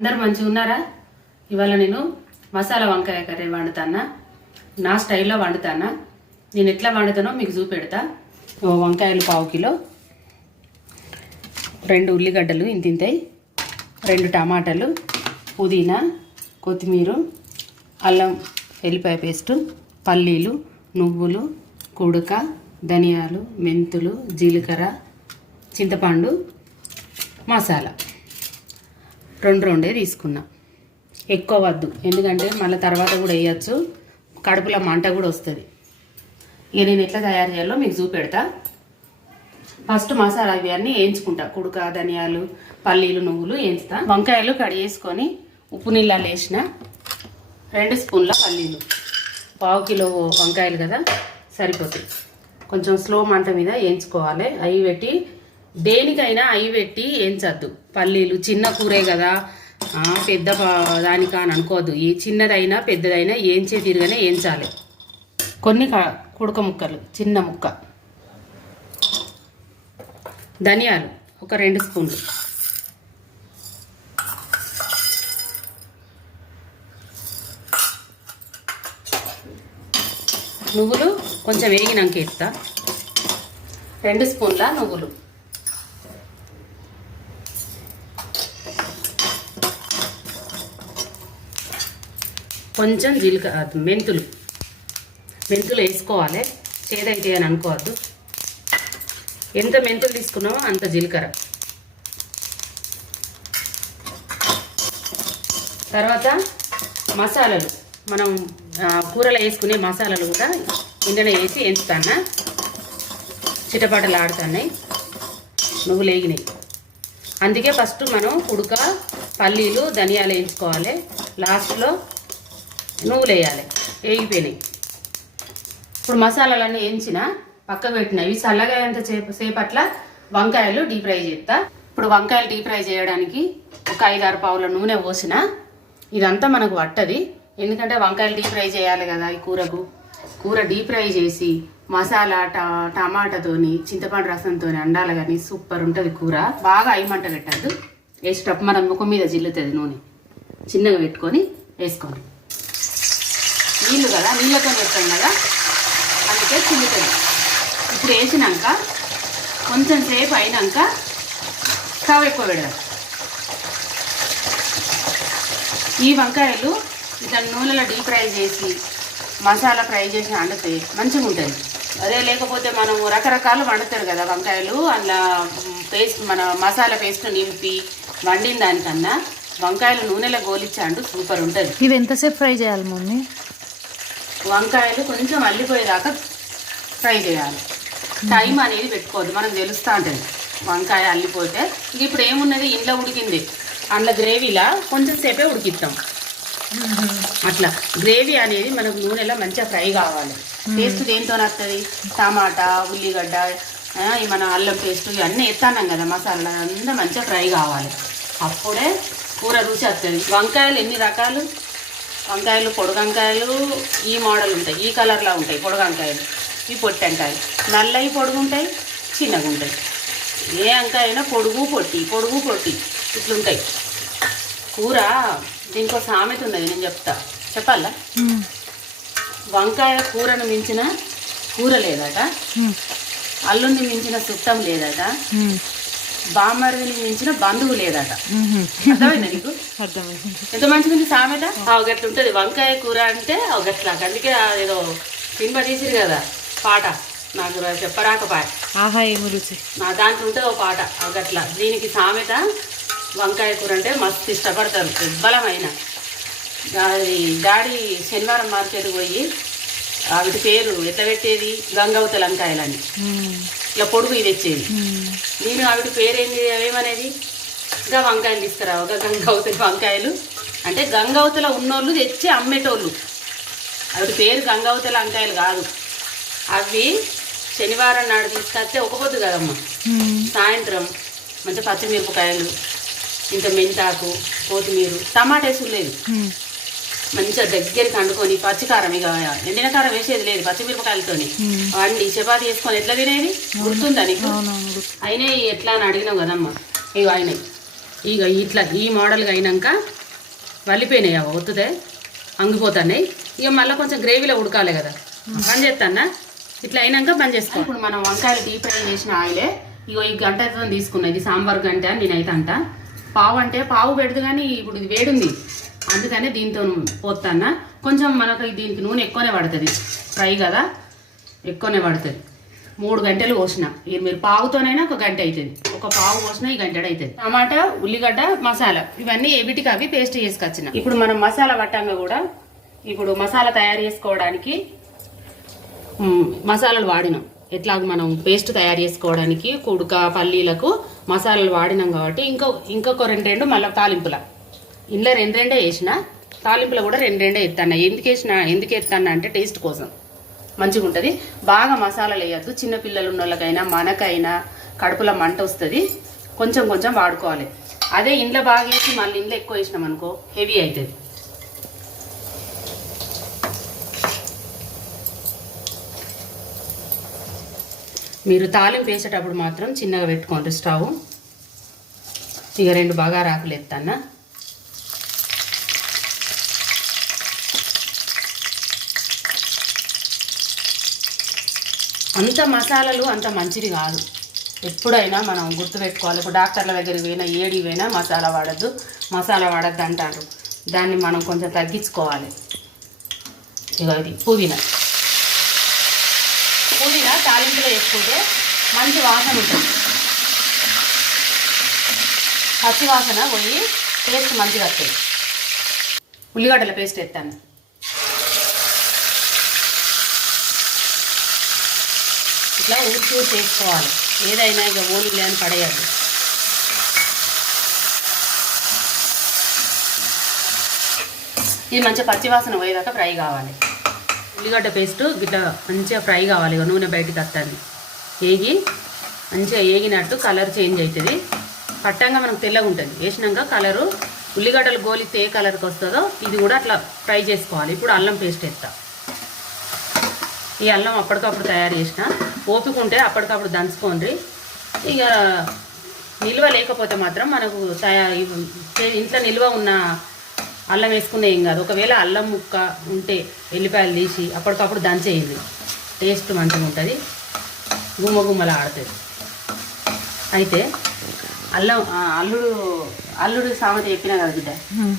అందరు మంచిగా ఉన్నారా? ఇవాళ నేను మసాలా వంకాయ కర్రీ వండుతానా? నా స్టైల్లో వండుతానా? నేను ఎట్లా వండుతానో మీకు చూపెడతా. వంకాయలు పావు కిలో రెండు ఉల్లిగడ్డలు ఇంతింతాయి రెండు టమాటాలు పుదీనా కొత్తిమీర అల్లం వెల్లిపాయ పేస్టు పల్లీలు నువ్వులు కుడుక ధనియాలు మెంతులు జీలకర్ర చింతపండు మసాలా. రెండు రెండే తీసుకున్నా. ఎక్కువ వద్దు. ఎందుకంటే మళ్ళీ తర్వాత కూడా వేయచ్చు. కడుపులో మంట కూడా వస్తుంది. ఇక నేను ఎట్లా తయారు చేయాలో మీకు చూపెడతా. ఫస్ట్ మసాలా ఇవన్నీ వేయించుకుంటా. కుడుక ధనియాలు పల్లీలు నువ్వులు వేయించుతా. వంకాయలు కడిగేసుకొని ఉప్పు నీళ్ళలో వేసిన రెండు స్పూన్ల పల్లీలు. పావు కిలో వంకాయలు కదా సరిపోతాయి. కొంచెం స్లో మంట మీద వేయించుకోవాలి. అవి పెట్టి దేనికైనా అవి పెట్టి వేయించద్దు పల్లీలు చిన్న కూరే కదా. పెద్ద దానికా అని అనుకోవద్దు. ఏ చిన్నదైనా పెద్దదైనా ఏంచే తీరుగానే వేయించాలి కొన్ని క- కుడక ముక్కలు చిన్న ముక్క. ధనియాలు ఒక రెండు స్పూన్లు. నువ్వులు కొంచెం వేగినాక ఎత్తా. రెండు స్పూన్ల నువ్వులు. కొంచెం జీలకర్ర మెంతులు. మెంతులు వేసుకోవాలి. చేదైతే అని అనుకోవద్దు. ఎంత మెంతులు తీసుకున్నామో అంత జీలకర్ర. తర్వాత మసాలాలు. మనం కూరలో వేసుకునే మసాలాలు కూడా ఇందులో వేసి వేయించుతాను చిటపాటలు ఆడుతున్నాయి నువ్వు లేగినాయి అందుకే ఫస్ట్ మనం ఉడక పల్లీలు ధనియాలు వేయించుకోవాలి. లాస్ట్లో నువ్వులు వేయాలి. వేగిపోయినాయి. ఇప్పుడు మసాలాలన్నీ వేయించిన పక్కకు పెట్టిన. ఇవి చల్లగా ఎంత సేపు సేపట్ల వంకాయలు డీప్ ఫ్రై చేస్తా. ఇప్పుడు వంకాయలు డీప్ ఫ్రై చేయడానికి ఒక ఐదు ఆరు పావుల నూనె పోసిన. ఇదంతా మనకు పట్టది. ఎందుకంటే వంకాయలు డీప్ ఫ్రై చేయాలి కదా ఈ కూరకు. కూర డీప్ ఫ్రై చేసి మసాలా టా టమాటాతోని చింతపండు రసంతో అండాలి కానీ సూపర్ ఉంటుంది కూర. బాగా ఐమంట పెట్టద్దు. వేసేటప్పుడు మనం ముఖం మీద జిల్లుతుంది నూనె. చిన్నగా పెట్టుకొని వేసుకోండి. నీళ్ళు కదా నీళ్ళతో వేస్తాం కదా. అందుకే చిల్లుతుంది ఇప్పుడు వేసినాక కొంచెం సేపు అయినాక స్టవ్ ఎక్కువ పెడదాం. ఈ వంకాయలు ఇట్లా నూనెలో డీప్ ఫ్రై చేసి మసాలా ఫ్రై చేసి వండితే మంచిగా ఉంటుంది అదే లేకపోతే మనం రకరకాలు వండుతారు కదా వంకాయలు. అందులో పేస్ట్ మన మసాలా పేస్ట్ నింపి వండిన దానికన్నా వంకాయలు నూనెలో గోలిచ్చాండు సూపర్ ఉంటుంది. ఇవి ఎంతసేపు ఫ్రై చేయాలి మమ్మీ? వంకాయలు కొంచెం అల్లిపోయేదాకా ఫ్రై చేయాలి. టైం అనేది పెట్టుకోవద్దు. మనకు తెలుస్తూ ఉంటుంది వంకాయ అల్లిపోతే ఇంక ఇప్పుడు ఏమున్నది? ఇంట్లో ఉడికింది. అందులో గ్రేవీలా కొంచెం సేపే ఉడికిస్తాం. అట్లా గ్రేవీ అనేది మనకు నూనెలో మంచిగా ఫ్రై కావాలి. టేస్ట్ దేంతో వస్తుంది టమాటా ఉల్లిగడ్డ మన అల్లం పేస్ట్ ఇవన్నీ ఎత్తానం కదా మసాలా అంతా మంచిగా ఫ్రై కావాలి. అప్పుడే కూర రుచి వస్తుంది వంకాయలు ఎన్ని రకాలు? వంకాయలు పొడుగు వంకాయలు ఈ మోడల్ ఉంటాయి ఈ కలర్లో ఉంటాయి పొడుగు వంకాయలు. ఈ పొట్టి వంకాయలు. నల్లవి పొడుగు ఉంటాయి చిన్నగా ఉంటాయి. ఏ వంకాయ అయినా పొడుగు పొట్టి పొడుగు పొట్టి ఇట్లుంటాయి. కూర దీనికో సామెత ఉన్నది నేను చెప్తా. చెప్పాలా? వంకాయ కూరను మించిన కూర లేదట. అల్లుని మించిన చుట్టం లేదట. బామ్మరిని మించిన బంధువు లేదట. అర్థమైందా నీకు? ఎంత మంచిగా ఉంది సామెత గట్ల ఉంటుంది. వంకాయ కూర అంటే గట్లా అందుకే ఏదో సినిమా తీసిరు కదా పాట. నాకు రా- చెప్పరాకపాయ ఆహా ఏమి రుచి. నా దాంట్లో ఉంటుంది ఒక పాట గట్లా. దీనికి సామెత వంకాయ కూర అంటే మస్తు ఇష్టపడతారు. బలమైన అది డాడీ శనివారం మార్కెట్ పోయి వాటి పేరు ఎట్లా పెట్టేది? గంగవతల వంకాయలని ఇట్లా పొడుగు ఇది తెచ్చేది. నేను ఆవిడ పేరేంది ఏమనేది ఇంకా వంకాయలు తీసుకురావు. ఒక గంగవతల వంకాయలు. అంటే గంగవతల ఉన్నోళ్ళు తెచ్చి అమ్మేటోళ్ళు. ఆవిడ పేరు గంగవతల వంకాయలు కాదు. అవి శనివారం నాడు తీసుకొస్తే ఒక పొద్దు కదమ్మా. సాయంత్రం మంచి పచ్చిమిరపకాయలు ఇంత మెంతాకు కొత్తిమీర టమాటా వేసులేదు మంచిగా దగ్గరికి అండుకొని పచ్చికారం ఇక ఎండిన కారం వేసేది లేదు పచ్చిమిరపకాయలతోని. వండి చపాతి వేసుకొని ఎట్లా తినేది? గుర్తుందా నీకు. అయినాయి ఎట్లా అని అడిగినావు కదమ్మా? ఇవి అయినాయి ఇక ఇట్లా ఈ మోడల్గా అయినాక వల్లిపోయినాయి అవి ఒత్తుతే అంగిపోతున్నాయి. ఇక మళ్ళీ కొంచెం గ్రేవీలో ఉడకాలి కదా. బంద్ చేస్తానా ఇట్లా అయినాక బంద్ చేసుకో. ఇప్పుడు మనం వంకాయలు డీప్ ఫ్రై చేసిన ఆయిలే ఇగో ఈ గంట తీసుకున్నా. ఇది సాంబార్ గంట నేనైతే అంట. పావు అంటే పావు పెడదు కానీ ఇప్పుడు ఇది వేడుంది. అందుకనే దీంతో పోతాన కొంచెం మనకు దీనికి నూనె ఎక్కువనే పడుతుంది. ఫ్రై కదా ఎక్కువనే పడుతుంది. మూడు గంటలు పోసిన ఇక మీరు పావుతోనైనా ఒక గంట అవుతుంది ఒక పావు పోసిన ఈ గంట అవుతుంది టమాటా ఉల్లిగడ్డ మసాలా ఇవన్నీ ఏవిటికి అవి పేస్ట్ చేసుకొచ్చిన. ఇప్పుడు మనం మసాలా పట్టంగా కూడా ఇప్పుడు మసాలా తయారు చేసుకోవడానికి మసాలాలు వాడినాం. ఎట్లాగ మనం పేస్ట్ తయారు చేసుకోవడానికి కుడుక పల్లీలకు మసాలాలు వాడినాం కాబట్టి ఇంకో ఇంకొక రెండు రెండు మళ్ళీ తాలింపుల. ఇందులో రెండు రెండే వేసిన తాలింపులో కూడా రెండు రెండే ఎత్తాను ఎందుకు వేసిన ఎందుకు ఎత్తాను అంటే టేస్ట్ కోసం. మంచిగా ఉంటుంది. బాగా మసాలాలు వేయద్దు. చిన్నపిల్లలు ఉన్న వాళ్ళకైనా మనకైనా కడుపులో మంట వస్తుంది. కొంచెం కొంచెం వాడుకోవాలి. అదే ఇంట్లో బాగా వేసి మళ్ళీ ఇంట్లో ఎక్కువ వేసినాం అనుకో హెవీ అవుతుంది మీరు తాలింపు వేసేటప్పుడు మాత్రం చిన్నగా పెట్టుకోండి స్టవ్. ఇక రెండు బాగా రాకులు ఎత్తానా అంత మసాలాలు అంత మంచిది కాదు. ఎప్పుడైనా మనం గుర్తుపెట్టుకోవాలి ఇప్పుడు డాక్టర్ల దగ్గరికి పోయినా ఏడి పోయినా మసాలా వాడద్దు మసాలా వాడద్దు అంటారు. దాన్ని మనం కొంచెం తగ్గించుకోవాలి. ఇక ఇది పుదీనా. పుదీనా తాలింపులో వేసుకుంటే మంచి వాసన ఉంటుంది. పచ్చి వాసన పోయి టేస్ట్ మంచిగా వస్తుంది. ఉల్లిగడ్డల పేస్ట్ ఎత్తాను ఇట్లా ఊడ్చి ఊడ్చి వేసుకోవాలి. ఏదైనా ఇక ఓలి అని పడేయాలి ఇది మంచిగా పచ్చివాసన పోయేదాకా ఫ్రై కావాలి. ఉల్లిగడ్డ పేస్ట్ ఇట్లా మంచిగా ఫ్రై కావాలి. ఇక నూనె బయటికి వస్తుంది ఏగి మంచిగా ఏగినట్టు కలర్ చేంజ్ అవుతుంది పట్టంగా మనకు తెల్లగా ఉంటుంది. వేసినాక కలరు ఉల్లిగడ్డలు గోలిస్తే ఏ కలర్కి వస్తుందో ఇది కూడా అట్లా ఫ్రై చేసుకోవాలి. ఇప్పుడు అల్లం పేస్ట్ వేస్తాను ఈ అల్లం అప్పటికప్పుడు తయారు చేసిన. ఓపిక ఉంటే అప్పటికప్పుడు దంచుకోండి. ఇక నిల్వ లేకపోతే మాత్రం మనకు తయా ఇంట్లో నిల్వ ఉన్న అల్లం వేసుకునే ఏం కాదు. ఒకవేళ అల్లం ముక్క ఉంటే ఎల్లిపాయలు తీసి అప్పటికప్పుడు దంచేయండి. టేస్ట్ మంచిగా ఉంటుంది గుమ్మ గుమ్మలా ఆడుతుంది అయితే అల్లం అల్లుడు అల్లుడు సామెత చెప్పినా కదా బిడ్డ?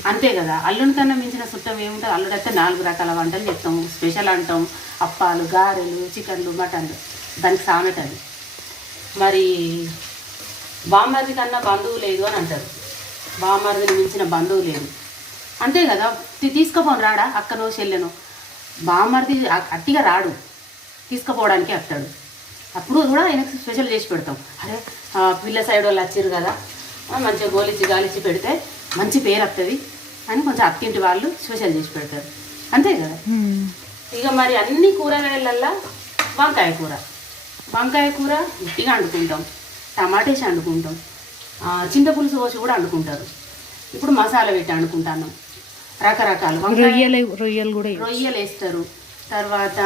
అంతే కదా. అల్లుడి కన్నా మించిన సుట్టం ఏముంటుంది? అల్లుడు అయితే నాలుగు రకాల వంటలు చెప్తాం స్పెషల్ అంటాం. అప్పాలు గారెలు చికెన్లు మటన్లు. దానికి సామెత అది. మరి బామ్మర్ది కన్నా బంధువు లేదు అని అంటారు. బామ్మర్దిని మించిన బంధువు లేదు. అంతే కదా. తీసుకుపోను రాడా. అక్కనో చెల్లెనో. బామ్మర్ది అట్టిగా రాడు. తీసుకుపోవడానికి వస్తాడు అప్పుడు కూడా ఆయనకు స్పెషల్ చేసి పెడతాం. అరే పిల్ల సైడ్ వాళ్ళు వచ్చారు కదా మంచిగా గోలిచ్చి గాలిచ్చి పెడితే మంచి పేరు వస్తుంది అని కొంచెం అత్తింటి వాళ్ళు స్పెషల్ చేసి పెడతారు. అంతే కదా? ఇక మరి అన్ని కూరగాయలల్లా వంకాయ కూర. వంకాయ కూర గట్టిగా వండుకుంటాం టమాటేసి వండుకుంటాం ఆ, చింతపులుసు పోసి కూడా వండుకుంటారు ఇప్పుడు మసాలా పెట్టి వండుకుంటాను రకరకాలు. రొయ్యలు రొయ్యలు కూడా. రొయ్యలు వేస్తారు. తర్వాత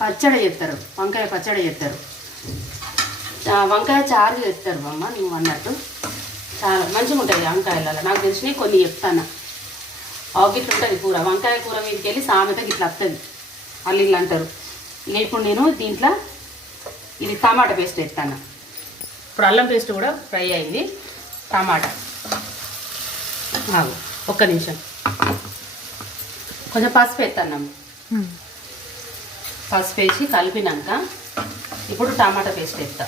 పచ్చడి చేస్తారు. వంకాయ పచ్చడి చేస్తారు. వంకాయ చారు చేస్తారు అమ్మ నువ్వు అన్నట్టు. చాలా మంచిగా ఉంటుంది వంకాయలలో. నాకు తెలిసినవి కొన్ని చెప్తాను. ఆగిట్లు ఉంటుంది కూర. వంకాయ కూర మీదకి వెళ్ళి సామెత ఇట్లా వస్తుంది అల్లిళ్ళు అంటారు. ఇక ఇప్పుడు నేను దీంట్లో ఇది టమాటా పేస్ట్ వేస్తాను ఇప్పుడు అల్లం పేస్ట్ కూడా ఫ్రై అయింది. టమాటా. ఒక్క నిమిషం. కొంచెం పసుపు వేస్తాను పసుపు వేసి కలిపినాక ఇప్పుడు టమాటా పేస్ట్ వేస్తా.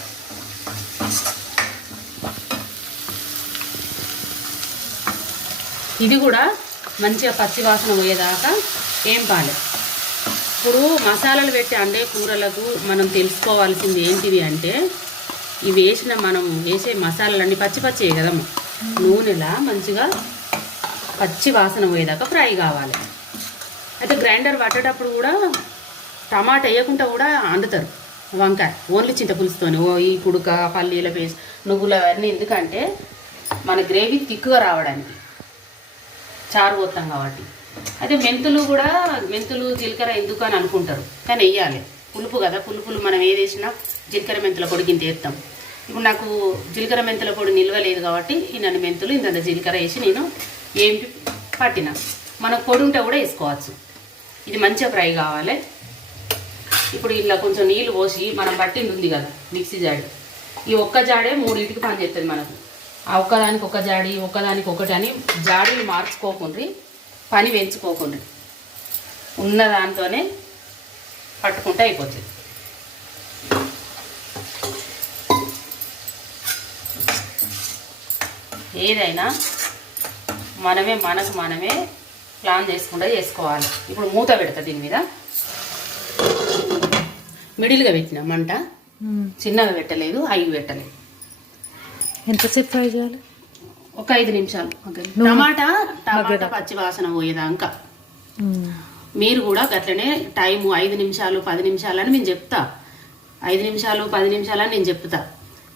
ఇది కూడా మంచిగా పచ్చి వాసన పోయేదాకా ఏం పాలే. ఇప్పుడు మసాలాలు పెట్టి అండే కూరలకు మనం తెలుసుకోవాల్సింది ఏంటివి అంటే ఇవి వేసిన మనం వేసే మసాలాలన్నీ పచ్చి పచ్చి కదమ్మా నూనెలా మంచిగా పచ్చి వాసన పోయేదాకా ఫ్రై కావాలి. అయితే గ్రైండర్ పట్టేటప్పుడు కూడా టమాటా వేయకుండా కూడా అందుతారు వంకాయ ఓన్లీ చింతపులుసుతోని. ఓ ఈ కుడుక పల్లీల పేస్ట్ నువ్వులు అవన్నీ ఎందుకంటే మన గ్రేవీ తిక్కుగా రావడానికి. చారు పోతాం కాబట్టి. అయితే మెంతులు కూడా మెంతులు జీలకర్ర ఎందుకు అని అనుకుంటారు. కానీ వేయాలి. పులుపు కదా పులుపులు మనం ఏది వేసినా జీలకర్ర మెంతుల పొడి పొడిగింత వేస్తాం. ఇప్పుడు నాకు జీలకర్ర మెంతుల పొడి నిల్వ లేదు కాబట్టి ఈ నన్ను మెంతులు ఇంత జీలకర్ర వేసి నేను ఏంపి పట్టిన. మనకు పొడి ఉంటే కూడా వేసుకోవచ్చు. ఇది మంచిగా ఫ్రై కావాలి. ఇప్పుడు ఇలా కొంచెం నీళ్ళు పోసి మనం పట్టింది ఉంది కదా మిక్సీ జాడి. ఈ ఒక్క జాడే మూడింటికి పని చేస్తుంది మనకు. ఆ ఒక్కదానికి ఒక జాడి ఒక్కదానికి ఒకటి అని జాడీలు మార్చుకోకుండ్రి పని పెంచుకోకుండ్రి. ఉన్న దాంతోనే పట్టుకుంటే అయిపోతుంది. ఏదైనా మనమే మనకు మనమే ప్లాన్ చేసుకుంటూ చేసుకోవాలి. ఇప్పుడు మూత పెడతా దీని మీద. మిడిల్గా పెట్టిన మంట. చిన్నగా పెట్టలేదు ఐదు పెట్టలేదు ఎంతసేపు ఫ్రై చేయాలి? ఒక ఐదు నిమిషాలు. టమాటా టమాటా పచ్చి వాసన పోయేదాకా. మీరు కూడా గట్లనే టైము ఐదు నిమిషాలు పది నిమిషాలు అని నేను చెప్తా. ఐదు నిమిషాలు పది నిమిషాలు అని నేను చెప్తా.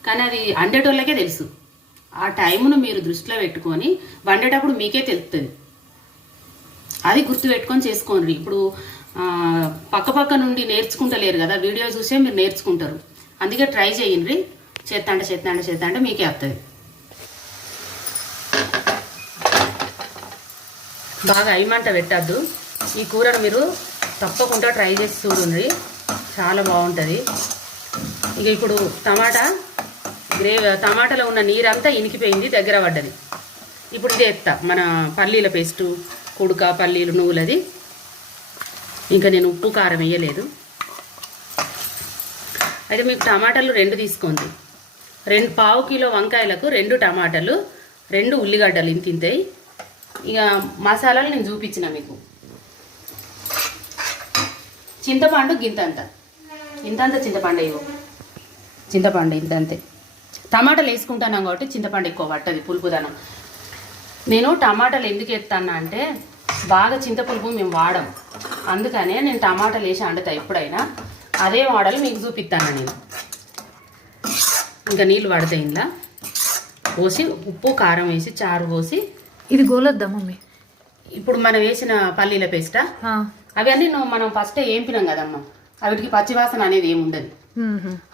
కానీ అది వండేటోళ్ళకే తెలుసు. ఆ టైమును మీరు దృష్టిలో పెట్టుకొని వండేటప్పుడు మీకే తెలుస్తుంది అది గుర్తు పెట్టుకొని చేసుకోండి. ఇప్పుడు పక్కపక్క పక్క పక్క నుండి నేర్చుకుంటలేరు కదా. వీడియో చూసే మీరు నేర్చుకుంటారు. అందుకే ట్రై చేయండి. చేత్తంటే చేత్తంటే చేత్తంటే మీకే వస్తుంది బాగా అయిమంట పెట్టద్దు. ఈ కూరను మీరు తప్పకుండా ట్రై చేసి చూడండి. చాలా బాగుంటుంది. ఇక ఇప్పుడు టమాటా గ్రే టమాటాలో ఉన్న నీరంతా ఇనికిపోయింది దగ్గర పడ్డది. ఇప్పుడు ఇది ఎత్తా. మన పల్లీల పేస్టు కుడుక పల్లీలు నువ్వులది. ఇంకా నేను ఉప్పు కారం వేయలేదు. అయితే మీకు టమాటాలు రెండు తీసుకోండి. రెండు పావు కిలో వంకాయలకు రెండు టమాటాలు రెండు ఉల్లిగడ్డలు ఇంత ఇంతయి ఇక మసాలాలు నేను చూపించిన మీకు. చింతపండు గింతంత ఇంతంత చింతపండు ఇవ్వు. చింతపండు ఇంతంతే టమాటాలు వేసుకుంటున్నాం కాబట్టి చింతపండు ఎక్కువ పట్టది పులుపుదనం. నేను టమాటాలు ఎందుకు ఎత్తాను అంటే బాగా చింతపులుపు మేము వాడం. అందుకనే నేను టమాటాలు వేసి వండుతా ఎప్పుడైనా అదే మోడల్ మీకు చూపిస్తాను నేను. ఇంకా నీళ్ళు పడతాయి ఇంట్లో పోసి ఉప్పు కారం వేసి చారు పోసి. ఇది గోలొద్దా మమ్మీ? ఇప్పుడు మనం వేసిన పల్లీల పేస్టా ఆ. అవన్నీ నువ్వు మనం ఫస్టే ఏంపినాం కదమ్మా. అవిటికి పచ్చివాసన అనేది ఏమి ఉండదు.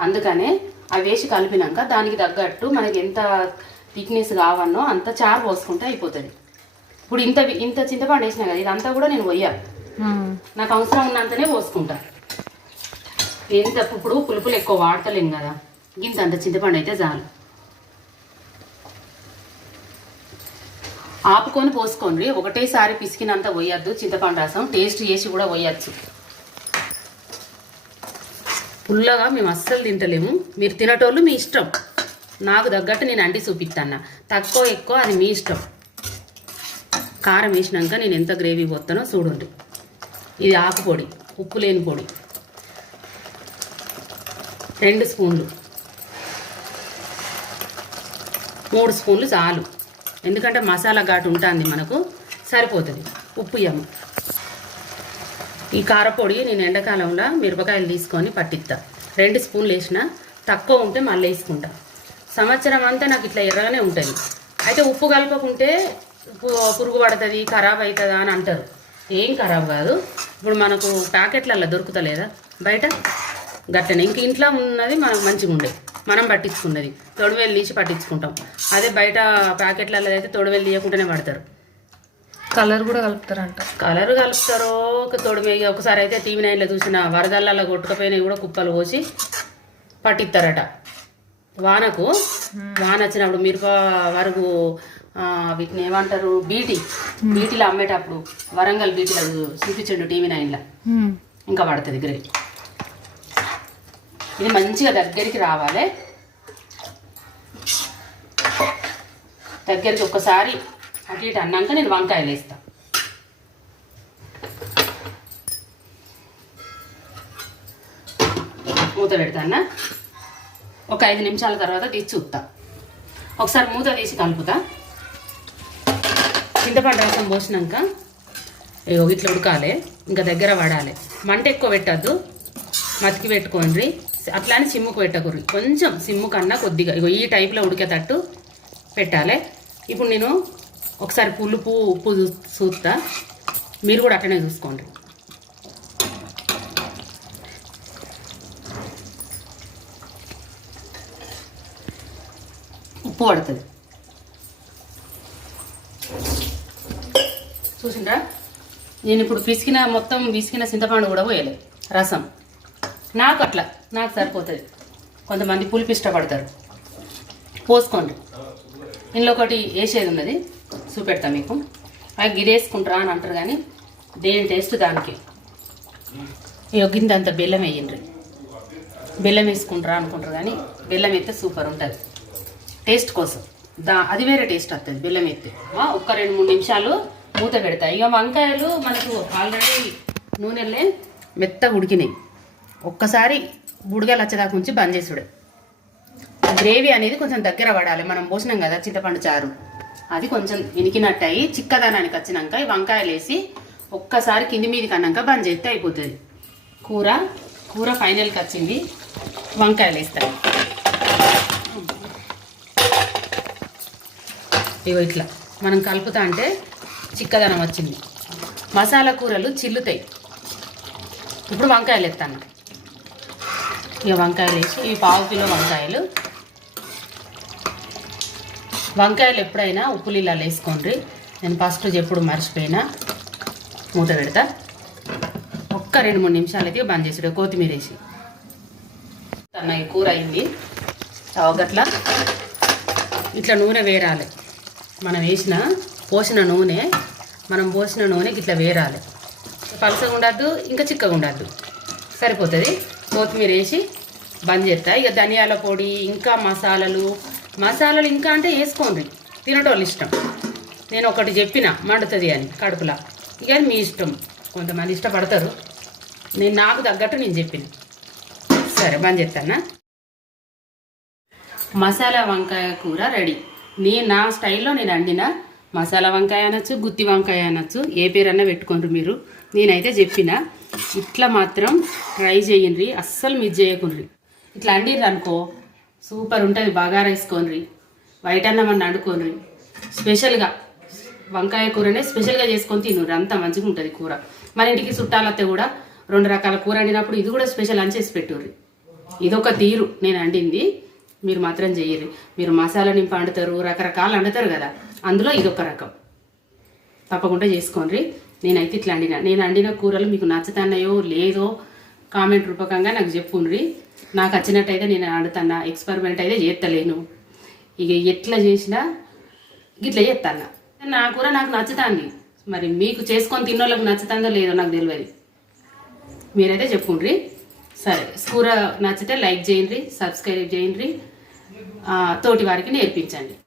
అందుకనే అవి వేసి కలిపినాక దానికి తగ్గట్టు మనకి ఎంత థిక్నెస్ కావన్నో అంత చారు పోసుకుంటే అయిపోతుంది. ఇప్పుడు ఇంత ఇంత చింతపండు వేసినా కదా ఇదంతా కూడా నేను పోయాలి మ్మ్. నాకు అవసరం ఉన్నంతనే పోసుకుంటా. ఎంత ఇప్పుడు పులుపులు ఎక్కువ వాడతలేం కదా ఇంత అంత చింతపండు అయితే చాలు. ఆపుకొని పోసుకోండి ఒకటేసారి పిసికినంత పోయొద్దు చింతపండు రసం టేస్ట్ చేసి కూడా పోయొచ్చు. పుల్లగా మేము అస్సలు తింటలేము. మీరు తినటోళ్ళు మీ ఇష్టం. నాకు తగ్గట్టు నేను అంటి చూపిస్తాను తక్కువ ఎక్కువ అది మీ ఇష్టం. కారం వేసినాక నేను ఎంత గ్రేవీ పోతానో చూడండి. ఇది ఆకుపొడి ఉప్పు లేని పొడి. రెండు స్పూన్లు. మూడు స్పూన్లు చాలు. ఎందుకంటే మసాలా ఘాటు ఉంటుంది మనకు సరిపోతుంది. ఉప్పు ఇయ్యము. ఈ కారపొడి నేను ఎండాకాలంలో మిరపకాయలు తీసుకొని పట్టిస్తా. రెండు స్పూన్లు వేసిన తక్కువ ఉంటే మళ్ళీ వేసుకుంటా. సంవత్సరం అంతా నాకు ఇట్లా ఎర్రగానే ఉంటుంది అయితే ఉప్పు కలపకుంటే పురుగు పడుతుంది ఖరాబ్ అవుతుందా అని అంటారు. ఏం ఖరాబ్ కాదు. ఇప్పుడు మనకు ప్యాకెట్లలో దొరుకుతలేదా? బయట? గట్టనే ఇంక ఇంట్లో ఉన్నది మనకు మంచిగా ఉండే మనం పట్టించుకున్నది. తొడవేలు తీసి పట్టించుకుంటాం. అదే బయట ప్యాకెట్లలో అయితే తొడవేలు తీయకుండానే పడతారు. కలర్ కూడా కలుపుతారంట. కలర్ కలుపుతారో ఒక తొడిమే ఒకసారి అయితే టీవీ నైన్లో చూసిన వరదలలో కొట్టుకపోయినవి కూడా కుప్పలు పోసి పట్టిస్తారట. వానకు వాన వచ్చినప్పుడు మిరప వరకు వీటిని ఏమంటారు? బీటీ. బీటీలో అమ్మేటప్పుడు వరంగల్ బీటీలో చూపించండు టీవీ నైన్లో. ఇంకా పడుతుంది గ్రేవీ ఇది మంచిగా దగ్గరికి రావాలి. దగ్గరికి ఒక్కసారి అటు ఇటు అన్నాక నేను వంకాయలు వేస్తా. మూత పెడతానా ఒక ఐదు నిమిషాల తర్వాత తీసి చూస్తా. ఒకసారి మూత తీసి కలుపుతా. చింతపండు రసం పోసినాక ఇగో ఇట్లా ఉడకాలి ఇంకా దగ్గర పడాలి. మంట ఎక్కువ పెట్టద్దు మతికి పెట్టుకోండి అట్లానే సిమ్ముకు పెట్టకూరు కొంచెం సిమ్ము కన్నా కొద్దిగా ఇగో ఈ టైప్లో ఉడికేటట్టు పెట్టాలి. ఇప్పుడు నేను ఒకసారి పులుపు ఉప్పు చూస్తా. మీరు కూడా అట్లనే చూసుకోండి. ఉప్పు పడుతుంది. చూసిండ్రా? నేను ఇప్పుడు పిసికిన మొత్తం పిసికిన చింతపండు కూడా పోయలేదు రసం. నాకు అట్లా నాకు సరిపోతుంది. కొంతమంది పులుపు ఇష్టపడతారు. పోసుకోండి. ఇందులో ఒకటి వేసేది ఉన్నది చూపెడతా మీకు. అవి గిరేసుకుంటారా అని అంటారు కానీ దేని టేస్ట్ దానికి. యొగ్గింది అంత బెల్లం వేయండి. బెల్లం వేసుకుంటారా అనుకుంటారు కానీ బెల్లం వేస్తే సూపర్ ఉంటుంది. టేస్ట్ కోసం. దా అది వేరే టేస్ట్ వస్తుంది బెల్లం ఎత్తే ఒక ఒక్క రెండు మూడు నిమిషాలు మూత పెడతా. ఇక వంకాయలు మనకు ఆల్రెడీ నూనెలే మెత్తగా ఉడికినాయి. ఒక్కసారి బుడగలు వచ్చేదాకా ఉంచి బంద్ చేసుడే గ్రేవీ అనేది కొంచెం దగ్గర పడాలి. మనం పోసినాం కదా చింతపండు చారు. అది కొంచెం ఇనికినట్టు అయ్యి చిక్కదనానికి వచ్చినాక ఈ వంకాయలు వేసి ఒక్కసారి కింది మీది కన్నాక బంద్ చేస్తే అయిపోతుంది. కూర కూర ఫైనల్కి వచ్చింది. వంకాయలు వేస్తాను ఇగో ఇట్లా. మనం కలుపుతా అంటే చిక్కదనం వచ్చింది. మసాలా కూరలు చిల్లుతాయి. ఇప్పుడు వంకాయలు ఎత్తాను. ఇక వంకాయలు వేసి ఈ పావు కిలో వంకాయలు. వంకాయలు ఎప్పుడైనా ఉప్పు నీళ్ళలో వేసుకోండి. నేను ఫస్ట్ ఎప్పుడు మర్చిపోయినా మూత పెడతా. ఒక్క రెండు మూడు నిమిషాలు అయితే బంద్ చేసాడు కొత్తిమీర వేసి. తన ఈ కూర అయింది. అవగట్లా ఇట్లా నూనె వేరాలి. మనం వేసిన పోసిన నూనె మనం పోసిన నూనె ఇట్లా వేరాలి. పలసగా ఉండద్దు ఇంకా చిక్కగా ఉండద్దు. సరిపోతుంది. కొత్తిమీర వేసి బంద్ చేస్తా ఇక ధనియాల పొడి ఇంకా మసాలాలు. మసాలాలు ఇంకా అంటే వేసుకోండి. తినటోళ్ళు ఇష్టం. నేను ఒకటి చెప్పిన మండుతుంది అని కడుపులా. ఇక మీ ఇష్టం. కొంతమంది ఇష్టపడతారు. నేను నాకు తగ్గట్టు నేను చెప్పిన. సరే బంద్ చేస్తానా మసాలా వంకాయ కూర రెడీ. నేను నా స్టైల్లో నేను వండిన మసాలా వంకాయ అనొచ్చు గుత్తి వంకాయ అనొచ్చు ఏ పేరన్నా పెట్టుకోండి మీరు. నేనైతే చెప్పిన ఇట్లా మాత్రం ట్రై చేయండి అస్సలు మిస్ చేయకుండ్రి ఇట్లా అండిర్రు అనుకో సూపర్ ఉంటుంది బాగా వేసుకోండి వైట్ అన్నం అని వండుకోండి స్పెషల్గా వంకాయ కూరనే స్పెషల్గా చేసుకొని తినురు అంత మంచిగా ఉంటుంది కూర. మన ఇంటికి చుట్టాలతో కూడా రెండు రకాల కూర వండినప్పుడు ఇది కూడా స్పెషల్ అని చేసి పెట్టుర్రి. ఇదొక తీరు నేను వండింది మీరు మాత్రం చేయరు మీరు మసాలా నింపి వండుతారు రకరకాలు వండుతారు కదా. అందులో ఇదొక రకం. తప్పకుండా చేసుకోండి. నేనైతే ఇట్లా వండిన నేను వండిన కూరలు మీకు నచ్చుతున్నాయో లేదో కామెంట్ రూపకంగా నాకు చెప్పుండ్రి. నాకు వచ్చినట్టయితే నేను వండుతున్నా ఎక్స్పెరిమెంట్ అయితే చేస్తలేను ఇక ఎట్లా చేసినా ఇట్లా చేస్తాను నా కూర నాకు నచ్చుతుంది. మరి మీకు చేసుకొని తిన్నోళ్ళకి నచ్చుతుందో లేదో నాకు తెలియదు మీరైతే చెప్పుండ్రి. సరే కూర నచ్చితే లైక్ చేయండి సబ్స్క్రైబ్ చేయండి. తోటి వారికి నేర్పించండి.